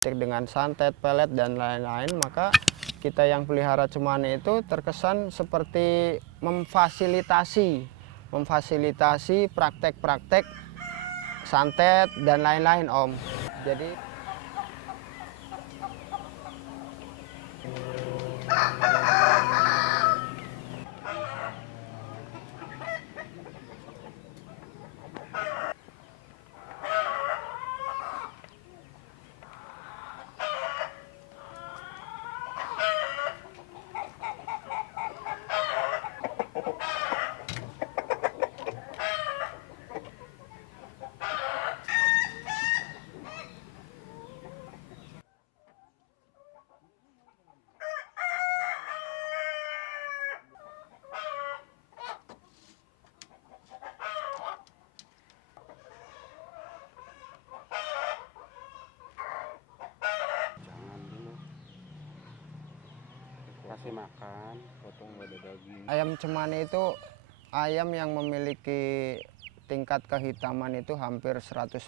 dengan santet, pelet, dan lain-lain, maka kita yang pelihara cemani itu terkesan seperti memfasilitasi praktek-praktek santet dan lain-lain, Om. Jadi kasih makan, potong ada daging. ayam cemani itu ayam yang memiliki tingkat kehitaman itu hampir 100%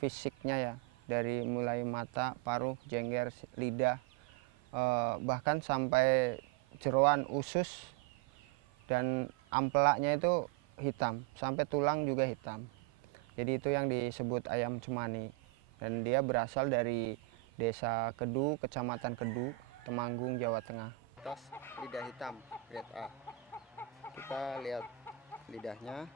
fisiknya ya. Dari mulai mata, paruh, jengger, lidah, bahkan sampai jeroan usus dan ampelaknya itu hitam, sampai tulang juga hitam. Jadi itu yang disebut ayam cemani. Dan dia berasal dari Desa Kedu, Kecamatan Kedu, Temanggung, Jawa Tengah. Tas lidah hitam, grade A. Kita lihat lidahnya.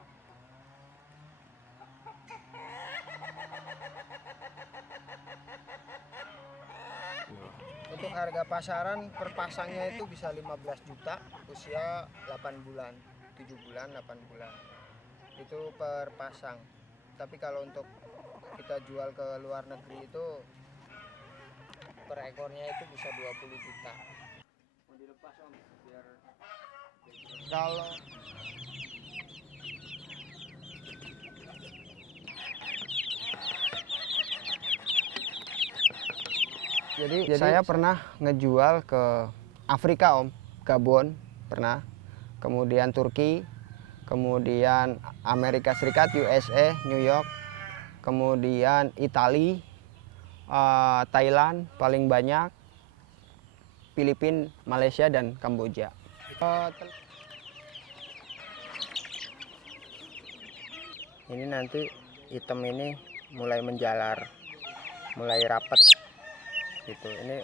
Untuk harga pasaran per pasangnya itu bisa 15 juta, usia 8 bulan, 7 bulan, 8 bulan. Itu per pasang. Tapi kalau untuk kita jual ke luar negeri itu per ekornya itu bisa 20 juta. Mau dilepas, Om, biar kalau jadi saya pernah ngejual ke Afrika, Om, Gabon pernah, kemudian Turki, kemudian Amerika Serikat, USA, New York, kemudian Italia, Thailand paling banyak, Filipina, Malaysia, dan Kamboja. Ini nanti hitam ini mulai menjalar, mulai rapet gitu. Ini